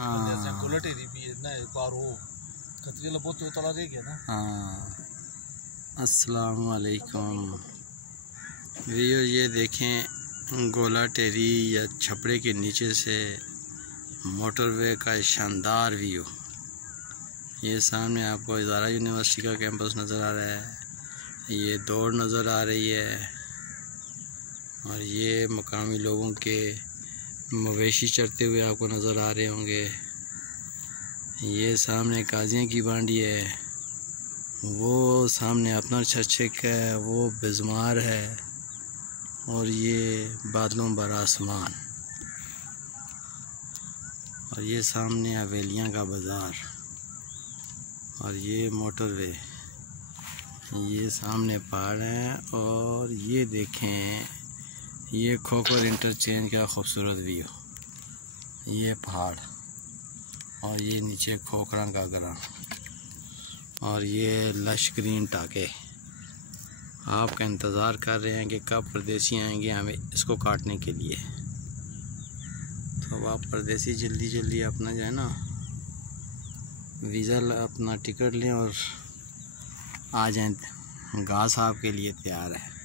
जैसे कोलटेरी भी है ना, एक बार वो खतरे लबो तो तला रह गया ना। अस्सलाम वालेकुम वीडियो, ये देखें गोला टेरी या छपड़े के नीचे से मोटरवे का शानदार व्यू। ये सामने आपको इज़ारा यूनिवर्सिटी का कैंपस नज़र आ रहा है, ये दौड़ नज़र आ रही है और ये मकामी लोगों के मवेशी चरते हुए आपको नज़र आ रहे होंगे। ये सामने काजियाँ की बांडी है, वो सामने अपना छछक है, वो बेज़ुमार है और ये बादलों भरा आसमान और ये सामने हवेलियाँ का बाज़ार और ये मोटरवे, ये सामने पहाड़ हैं और ये देखें ये खोखर इंटरचेंज का खूबसूरत व्यू। ये पहाड़ और ये नीचे खोखरा का गरा और ये लश ग्रीन टाके। आपका इंतज़ार कर रहे हैं कि कब परदेसी आएंगे हमें इसको काटने के लिए। तो अब आप परदेसी जल्दी जल्दी अपना जो है ना वीज़ा अपना टिकट लें और आ जाएं, घास आपके लिए तैयार है।